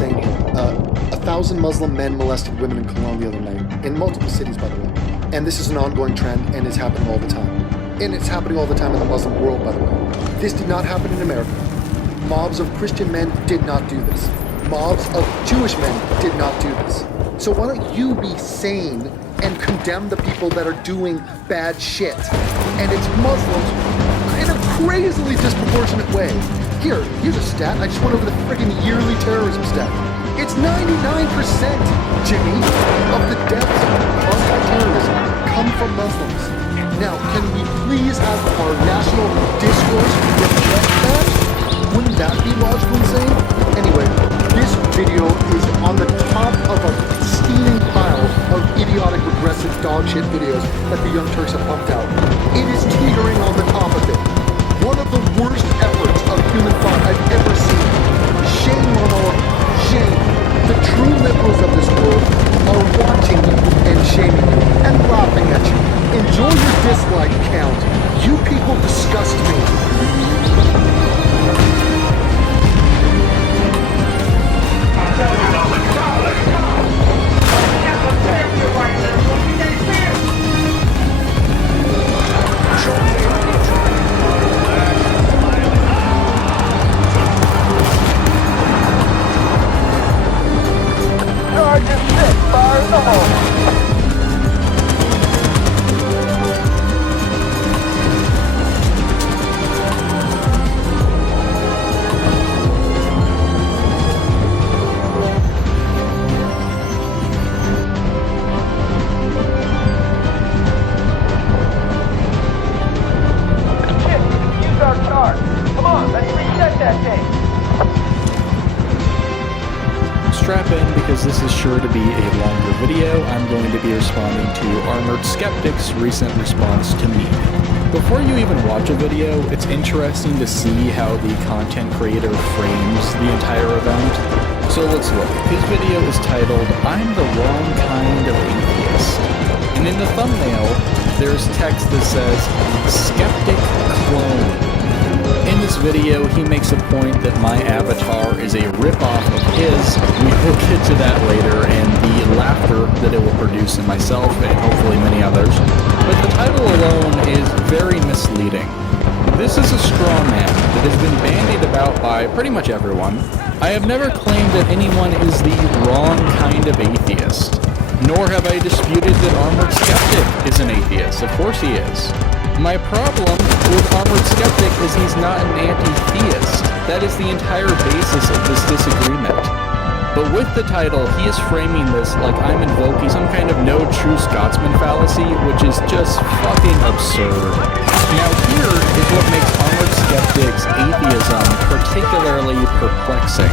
insane here. 1,000 Muslim men molested women in Cologne the other night, in multiple cities, by the way. And this is an ongoing trend, and it's happening all the time. And it's happening all the time in the Muslim world, by the way. This did not happen in America. Mobs of Christian men did not do this. Mobs of Jewish men did not do this. So why don't you be sane and condemn the people that are doing bad shit? And it's Muslims in a crazily disproportionate way. Here's a stat. I just went over the friggin' yearly terrorism stat. It's 99%, Jimmy, of the deaths caused by terrorism come from Muslims. Now, can we please have our national discourse reflect that? Wouldn't that be logical and sane? Anyway, this video is on the top of a steaming pile of idiotic, regressive dog shit videos that the Young Turks have pumped out. It is teetering on the top of it. One of the worst efforts of human thought I've ever seen. Shame on all of you. Shame. The true liberals of this world are watching you and shaming you and laughing at you. Enjoy your dislike count. You people disgust me. Strap in because this is sure to be a longer video. I'm going to be responding to Armored Skeptic's recent response to me. Before you even watch a video, it's interesting to see how the content creator frames the entire event. So let's look. His video is titled, "I'm the Wrong Kind of Atheist." And in the thumbnail, there's text that says, "Skeptic Clone." In this video, he makes a point that my avatar is a ripoff of his. We will get to that later and the laughter that it will produce in myself and hopefully many others. But the title alone is very misleading. This is a straw man that has been bandied about by pretty much everyone. I have never claimed that anyone is the wrong kind of atheist. Nor have I disputed that Armored Skeptic is an atheist. Of course he is. My problem with Armored Skeptic is he's not an anti-theist. That is the entire basis of this disagreement. But with the title, he is framing this like I'm invoking some kind of no true Scotsman fallacy, which is just fucking absurd. Now here is what makes Armored Skeptic's atheism particularly perplexing.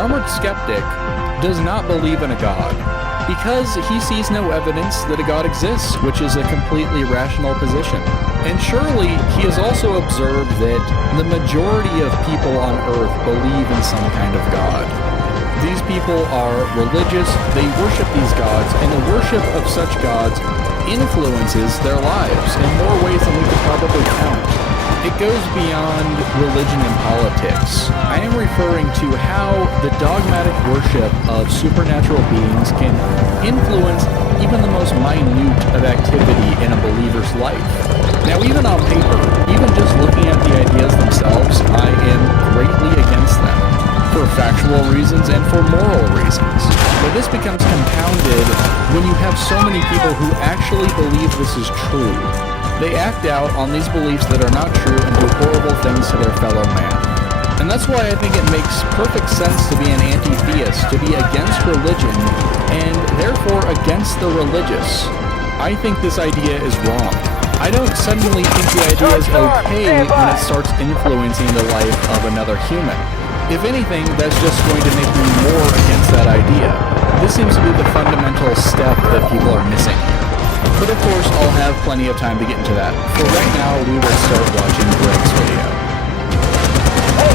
Armored Skeptic does not believe in a god, because he sees no evidence that a god exists, which is a completely rational position. And surely he has also observed that the majority of people on Earth believe in some kind of god. These people are religious, they worship these gods, and the worship of such gods influences their lives in more ways than we could probably count. It goes beyond religion and politics. I am referring to how the dogmatic worship of supernatural beings can influence even the most minute of activity in a believer's life. Now, even on paper, even just looking at the ideas themselves, I am greatly against them, for factual reasons and for moral reasons. But this becomes compounded when you have so many people who actually believe this is true. They act out on these beliefs that are not true and do horrible things to their fellow man. And that's why I think it makes perfect sense to be an anti-theist, to be against religion, and therefore against the religious. I think this idea is wrong. I don't suddenly think the idea is okay when it starts influencing the life of another human. If anything, that's just going to make me more against that idea. This seems to be the fundamental step that people are missing. But of course, I'll have plenty of time to get into that. For right now, we will start watching Greg's video. Hey,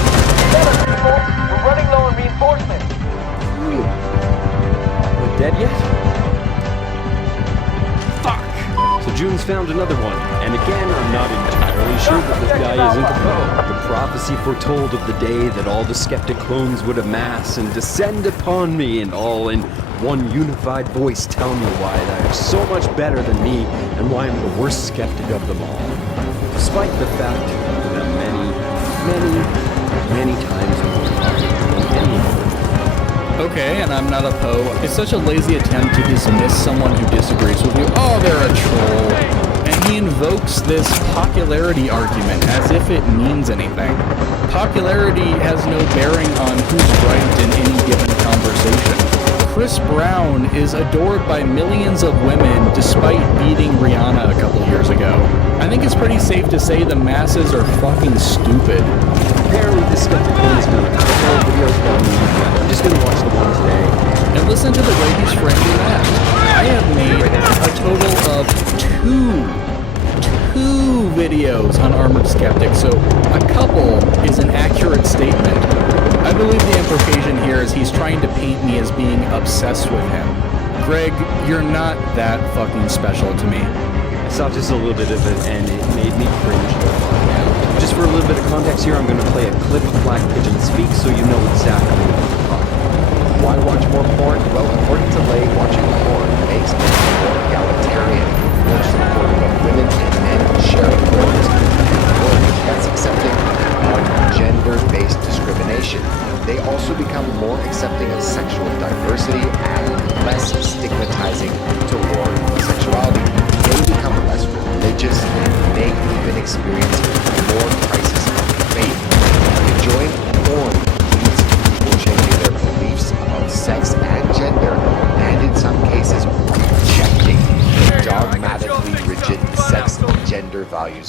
better people! We're running low on reinforcements! We're dead yet? Fuck! So June's found another one, and again, I'm not entirely sure sure that this guy isn't a poet. The prophecy foretold of the day that all the skeptic clones would amass and descend upon me, and all in one unified voice tell me why they are so much better than me and why I'm the worst skeptic of them all. Despite the fact that many times more than any of them. Okay, and I'm not a Poe. It's such a lazy attempt to dismiss someone who disagrees with you. Oh, they're a troll. And he invokes this popularity argument as if it means anything. Popularity has no bearing on who's right in any given conversation. Chris Brown is adored by millions of women despite beating Rihanna a couple years ago. I think it's pretty safe to say the masses are fucking stupid. Apparently the skeptic one's done a couple of videos about me. I'm just gonna watch the one today. And listen to the way he's framing that. I have made a total of two videos on Armored Skeptic, so a couple is an accurate statement. I believe the implication here is he's trying to paint me as being obsessed with him. Greg, you're not that fucking special to me. I saw just a little bit of it and it made me cringe. Just for a little bit of context here, I'm going to play a clip of Black Pigeon speak so you know exactly what I'm talking about. Why watch more porn? Well, according to Lay, watching porn makes men more egalitarian, more supportive of women and men sharing roles. That's accepting of gender-based discrimination. They also become more accepting of sexual diversity and less stigmatizing toward homosexuality. They become less religious and may even experience more crisis of faith. Enjoying porn leads to people changing their beliefs about sex and gender, and in some cases rejecting the dogmatically rigid sex and gender values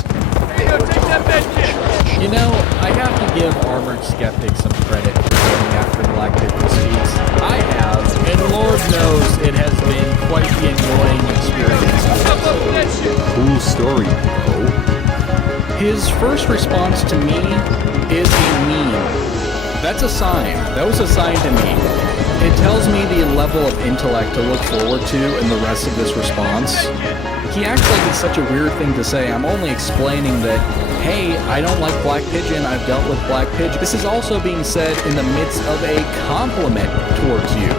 they were taught in church. You know, I have to give Armored Skeptic some credit for going after Black Pigeon speaks. I have, and Lord knows it has been quite the annoying experience. Cool story. His first response to me is a meme. That's a sign. That was a sign to me. It tells me the level of intellect to look forward to in the rest of this response. He acts like it's such a weird thing to say. I'm only explaining that, hey, I don't like Black Pigeon, I've dealt with Black Pigeon. This is also being said in the midst of a compliment towards you.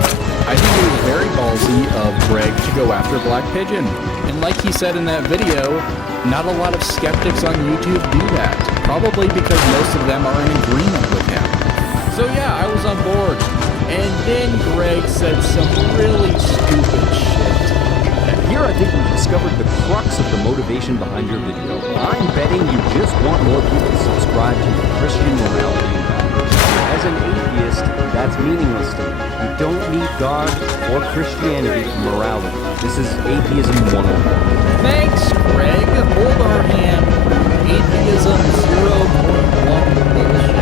I think it was very ballsy of Greg to go after Black Pigeon. And like he said in that video, not a lot of skeptics on YouTube do that. Probably because most of them are in agreement with him. So yeah, I was on board. And then Greg said some really stupid shit. Here I think we've discovered the crux of the motivation behind your video. I'm betting you just want more people to subscribe to your Christian morality and values. As an atheist, that's meaningless to me. You don't need God or Christianity for morality. This is atheism 101. Thanks, Greg. Hold our hand. Atheism 0.1 bullshit.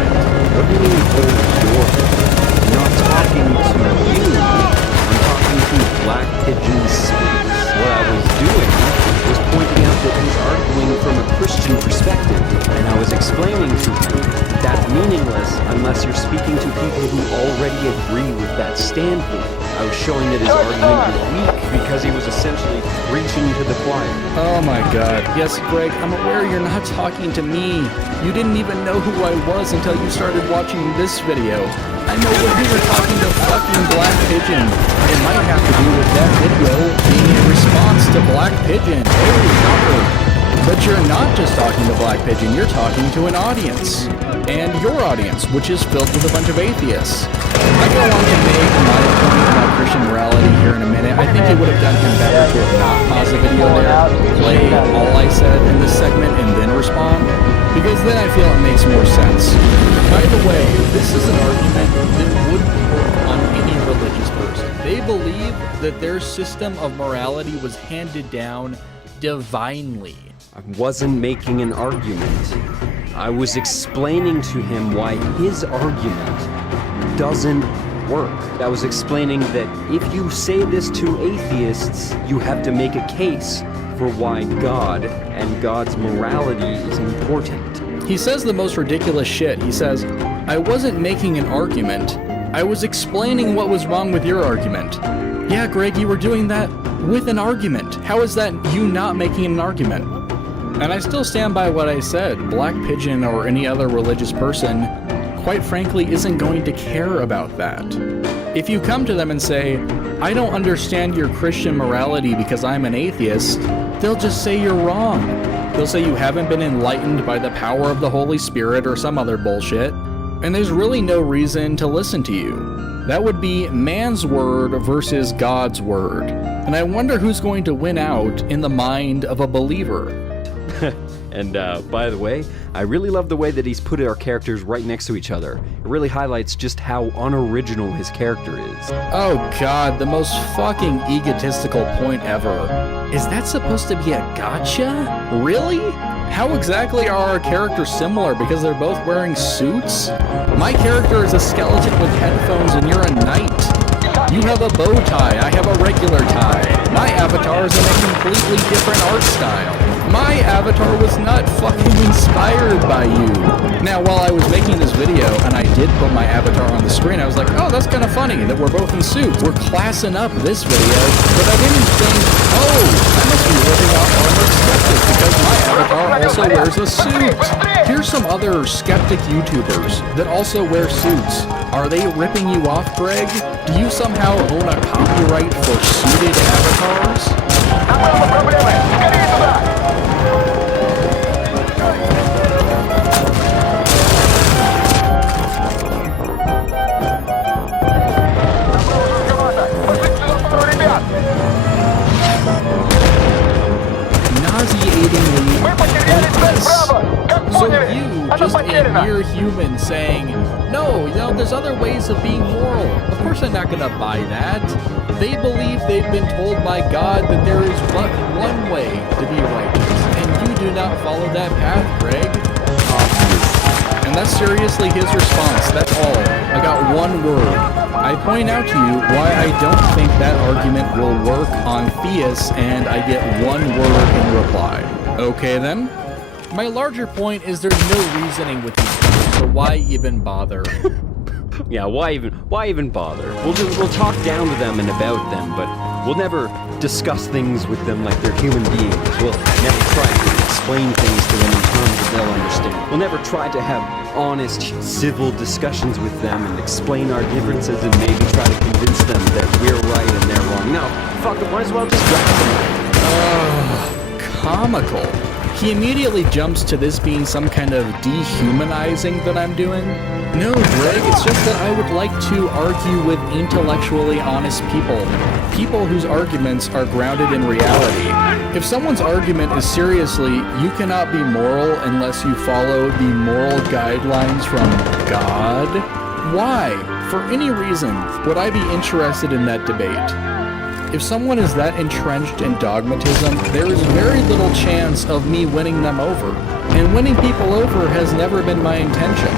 What do you mean hold your hand? I'm not talking to you. I'm talking to Black Pigeon Speaks. What I was doing was pointing out that he's arguing from a Christian perspective, and I was explaining to him that's meaningless unless you're speaking to people who already agree with that standpoint. I was showing that his argument was weak because he was essentially preaching to the choir. Oh my god. Yes, Greg, I'm aware you're not talking to me. You didn't even know who I was until you started watching this video. I know that you were talking to fucking Black Pigeon. It might have to do with that video being a response to Black Pigeon. Holy shocker. But you're not just talking to Black Pigeon, you're talking to an audience. And your audience, which is filled with a bunch of atheists. I go on to make my point about Christian morality here in a minute. I think it would have done him better to have not paused the video there, play all I said in this segment, and then respond. Because then I feel it makes more sense. By the way, this is an argument that wouldn't work on any religious person. They believe that their system of morality was handed down divinely. I wasn't making an argument. I was explaining to him why his argument doesn't work. I was explaining that if you say this to atheists, you have to make a case for why God and God's morality is important. He says the most ridiculous shit. He says, I wasn't making an argument. I was explaining what was wrong with your argument. Yeah, Greg, you were doing that with an argument. How is that you not making an argument? And I still stand by what I said. Black Pigeon or any other religious person, quite frankly, isn't going to care about that. If you come to them and say, I don't understand your Christian morality because I'm an atheist, they'll just say you're wrong. They'll say you haven't been enlightened by the power of the Holy Spirit or some other bullshit, and there's really no reason to listen to you. That would be man's word versus God's word. And I wonder who's going to win out in the mind of a believer. And by the way, I really love the way that he's put our characters right next to each other. It really highlights just how unoriginal his character is. Oh god, the most fucking egotistical point ever. Is that supposed to be a gotcha? Really? How exactly are our characters similar because they're both wearing suits? My character is a skeleton with headphones and you're a knight. You have a bow tie, I have a regular tie. My avatar is in a completely different art style. My avatar was not fucking inspired by you. Now, while I was making this video and I did put my avatar on the screen, I was like, oh, that's kind of funny that we're both in suits. We're classing up this video, but I didn't think, oh, I must be living off Armored Skeptic because my avatar also wears a suit. Here's some other skeptic YouTubers that also wear suits. Are they ripping you off, Greg? Do you somehow own a copyright for suited avatars? Nauseatingly pointless. So you, just a mere human, saying, no, there's other ways of being moral. Of course I'm not gonna buy that. They believe they've been told by God that there is but one way to be righteous, and you do not follow that path, Greg. And that's seriously his response, that's all. I got one word. I point out to you why I don't think that argument will work on Theus, and I get one word in reply. Okay then? My larger point is there's no reasoning with these people, so why even bother? Yeah, why even bother? We'll talk down to them and about them, but we'll never discuss things with them like they're human beings. We'll never try to explain things to them in terms that they'll understand. We'll never try to have honest, civil discussions with them and explain our differences and maybe try to convince them that we're right and they're wrong. No, fuck it, might as well just drag them. Comical. He immediately jumps to this being some kind of dehumanizing that I'm doing. No, Greg, it's just that I would like to argue with intellectually honest people. People whose arguments are grounded in reality. If someone's argument is seriously, you cannot be moral unless you follow the moral guidelines from God, why, for any reason, would I be interested in that debate? If someone is that entrenched in dogmatism, there is very little chance of me winning them over. And winning people over has never been my intention.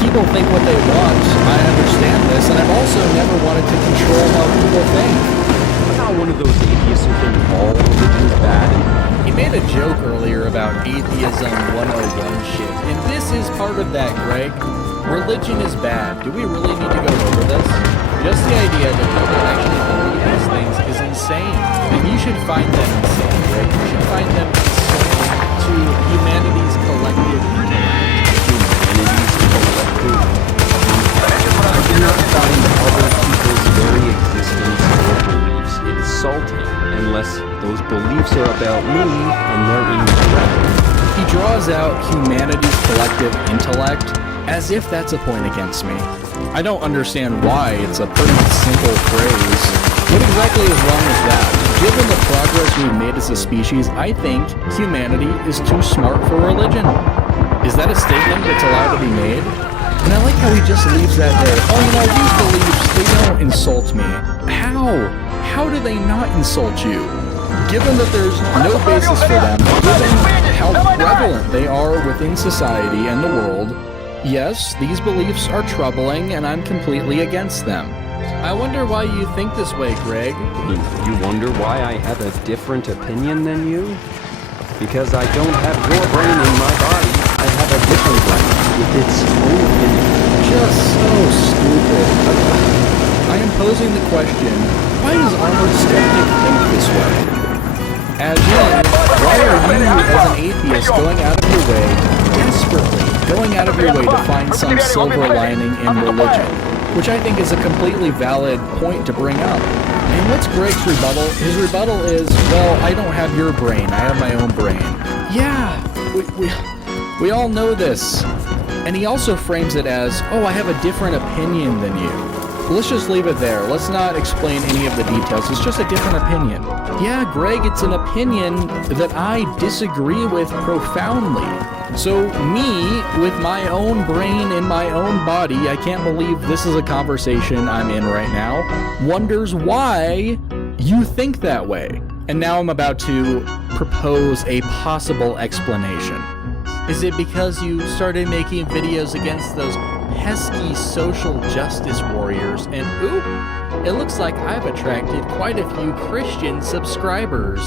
People think what they want, I understand this, and I've also never wanted to control how people think. I'm not one of those atheists who think all religion is bad. He made a joke earlier about atheism 101 shit, and this is part of that, Greg. Religion is bad. Do we really need to go over this? Just the idea that people actually believe these things is insane. And you should find them insane, Greg. You should find them insane to humanity's collective intellect. Humanity's collective. I do not find other people's very existence or beliefs insulting unless those beliefs are about me and they're incorrect. He draws out humanity's collective intellect as if that's a point against me. I don't understand why, it's a pretty simple phrase. What exactly is wrong with that? Given the progress we've made as a species, I think humanity is too smart for religion. Is that a statement that's allowed to be made? And I like how he just leaves that there. Oh, these beliefs, they don't insult me. How? How do they not insult you? Given that there's no basis for them, given how prevalent they are within society and the world, yes, these beliefs are troubling and I'm completely against them. I wonder why you think this way, Greg. You wonder why I have a different opinion than you? Because I don't have your brain in my body. I have a different brain with its own opinion. Just so stupid. I am posing the question, why does Armored Skeptic think this way? As in, why are you, as an atheist, going out of your way, desperately going out of your way to find some silver lining in religion? Which I think is a completely valid point to bring up. And what's Greg's rebuttal? His rebuttal is, well, I don't have your brain, I have my own brain. Yeah, we all know this. And he also frames it as, oh, I have a different opinion than you. Let's just leave it there. Let's not explain any of the details. It's just a different opinion. Yeah, Greg, it's an opinion that I disagree with profoundly. So me, with my own brain in my own body, I can't believe this is a conversation I'm in right now, wonders why you think that way. And now I'm about to propose a possible explanation. Is it because you started making videos against those pesky social justice warriors and oop, it looks like I've attracted quite a few Christian subscribers?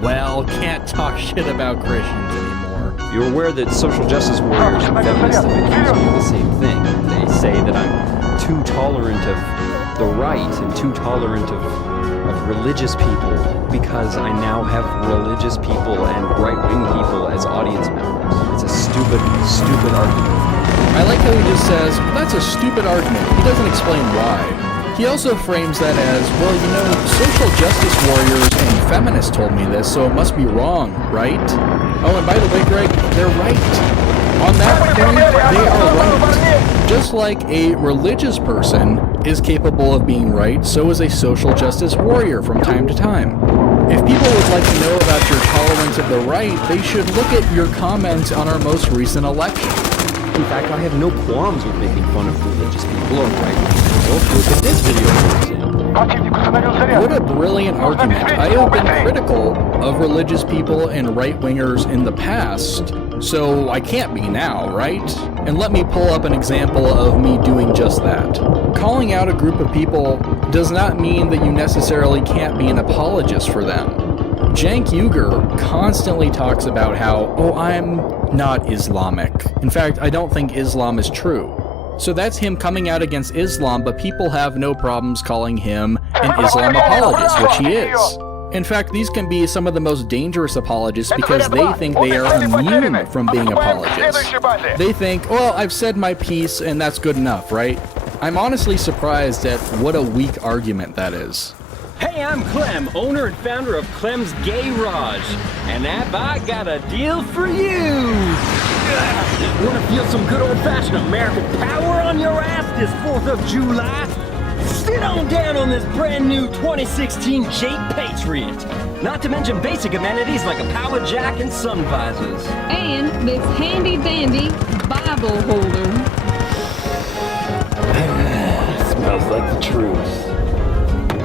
Well, can't talk shit about Christians anymore. You're aware that social justice warriors and feminists have accused me of the same thing. They say that I'm too tolerant of the right and too tolerant of religious people because I now have religious people and right-wing people as audience members. It's a stupid, stupid argument. I like how he just says, that's a stupid argument. He doesn't explain why. He also frames that as, well, you know, social justice warriors and feminists told me this, so it must be wrong, right? Oh, and by the way, Greg, they're right. On that point, they are right. Just like a religious person is capable of being right, so is a social justice warrior from time to time. If people would like to know about your tolerance of the right, they should look at your comments on our most recent election. In fact, I have no qualms with making fun of religious people or right-wing people. Look at this video, for example. What a brilliant argument. I have been critical of religious people and right-wingers in the past, so I can't be now, right? And let me pull up an example of me doing just that. Calling out a group of people does not mean that you necessarily can't be an apologist for them. Cenk Uygur constantly talks about how, oh, I'm not Islamic. In fact, I don't think Islam is true. So that's him coming out against Islam, but people have no problems calling him an Islam apologist, which he is. In fact, these can be some of the most dangerous apologists because they think they are immune from being apologists. They think, well, I've said my piece and that's good enough, right? I'm honestly surprised at what a weak argument that is. Hey, I'm Clem, owner and founder of Clem's Garage, and have I got a deal for you? Want to feel some good old-fashioned American power on your ass this 4th of July? Sit on down on this brand new 2016 Jeep Patriot. Not to mention basic amenities like a power jack and sun visors. And this handy-dandy Bible holder. Smells like the truth.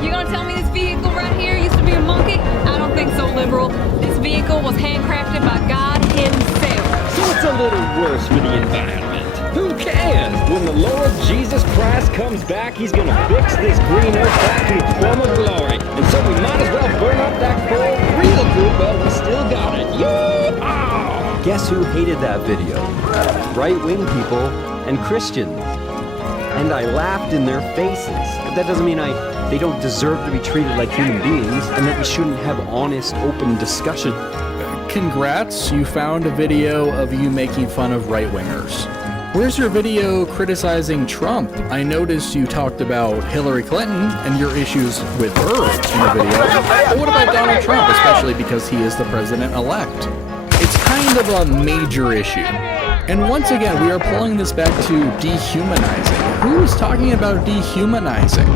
You gonna tell me this vehicle right here used to be a monkey? I don't think so, liberal. This vehicle was handcrafted by God himself. So it's a little worse for the environment. Who cares? When the Lord Jesus Christ comes back, he's gonna fix this green earth back to its former glory. And so we might as well burn up that coal real good while we still got it. Yeehaw! Guess who hated that video? Right-wing people and Christians. And I laughed in their faces. But that doesn't mean they don't deserve to be treated like human beings and that we shouldn't have honest, open discussion. Congrats, you found a video of you making fun of right-wingers. Where's your video criticizing Trump? I noticed you talked about Hillary Clinton and your issues with her in the video. But what about Donald Trump, especially because he is the president-elect? It's kind of a major issue. And once again, we are pulling this back to dehumanizing. Who is talking about dehumanizing?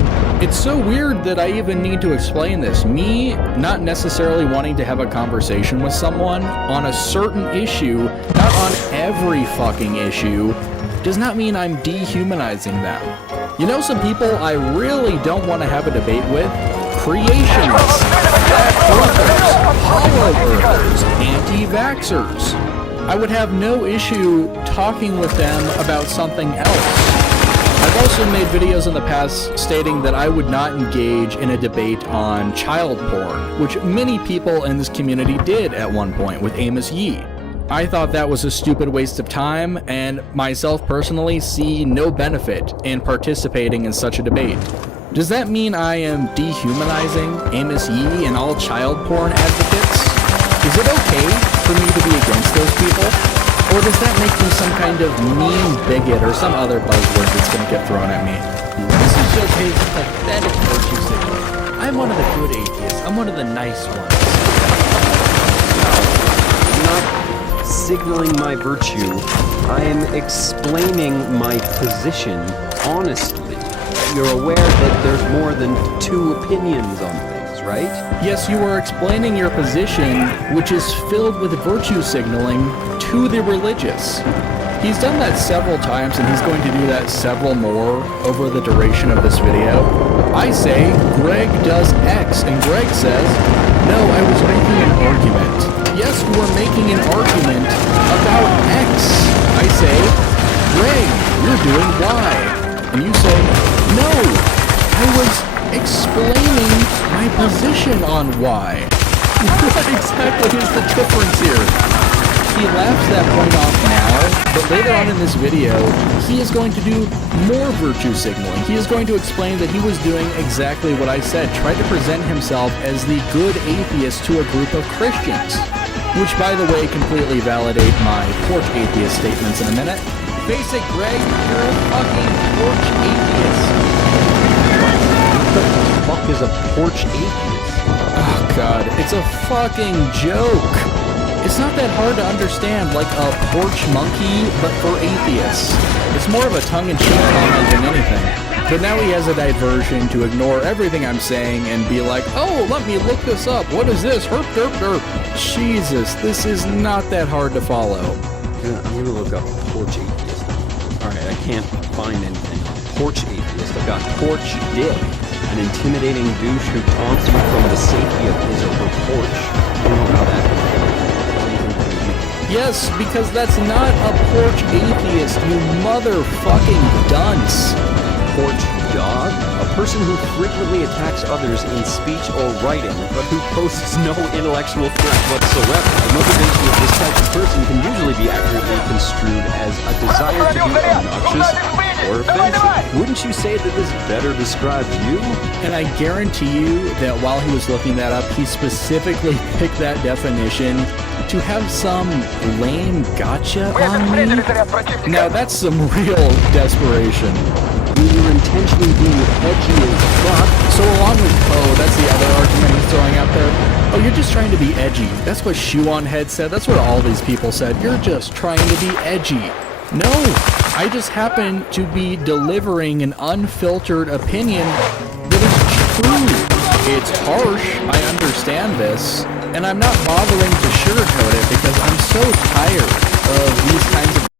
It's so weird that I even need to explain this. Me not necessarily wanting to have a conversation with someone on a certain issue, not on every fucking issue, does not mean I'm dehumanizing them. You know some people I really don't want to have a debate with? Creationists, flat earthers, hollow earthers, anti-vaxxers. I would have no issue talking with them about something else. I've also made videos in the past stating that I would not engage in a debate on child porn, which many people in this community did at one point with Amos Yee. I thought that was a stupid waste of time, and myself personally see no benefit in participating in such a debate. Does that mean I am dehumanizing Amos Yee and all child porn advocates? Is it okay for me to be against those people? Or does that make me some kind of mean bigot or some other buzzword that's going to get thrown at me? This is just his pathetic virtue signal. I'm one of the good atheists. I'm one of the nice ones. I'm not signaling my virtue. I am explaining my position honestly. You're aware that there's more than two opinions on things, right? Yes, you are explaining your position, which is filled with virtue signaling to the religious. He's done that several times, and he's going to do that several more over the duration of this video. I say, Greg does X, and Greg says, no, I was making an argument. Yes, you were making an argument about X. I say, Greg, you're doing Y. And you say, no, I was explaining my position on Y. What exactly is the difference here? He laughs that point off now, but later on in this video, he is going to do more virtue signaling. He is going to explain that he was doing exactly what I said, tried to present himself as the good atheist to a group of Christians. Which, by the way, completely validate my porch atheist statements in a minute. Face it, Greg, you're a fucking porch atheist. What the fuck is a porch atheist? Oh god, it's a fucking joke. It's not that hard to understand, like a porch monkey, but for atheists. It's more of a tongue-in-cheek comment than anything. But now he has a diversion to ignore everything I'm saying and be like, oh, let me look this up. What is this? Herp, derp, derp. Jesus, this is not that hard to follow. I'm gonna look up porch atheist. Alright, I can't find anything. Porch atheist. I've got porch dick. An intimidating douche who taunts you from the safety of his or her porch. I don't know how that... Yes, because that's not a porch atheist, you motherfucking dunce. Porch dog? A person who frequently attacks others in speech or writing, but who poses no intellectual threat whatsoever. The motivation of this type of person can usually be accurately construed as a desire to be obnoxious or offensive. Wouldn't you say that this better describes you? And I guarantee you that while he was looking that up, he specifically picked that definition to have some lame gotcha on me. Now that's some real desperation. You're intentionally being edgy as fuck. So along with, oh, that's the other argument he's throwing out there. Oh, you're just trying to be edgy. That's what Shoe on Head said. That's what all these people said. You're just trying to be edgy. No, I just happen to be delivering an unfiltered opinion that is true. It's harsh, I understand this, and I'm not bothering to sugarcoat it because I'm so tired of these kinds of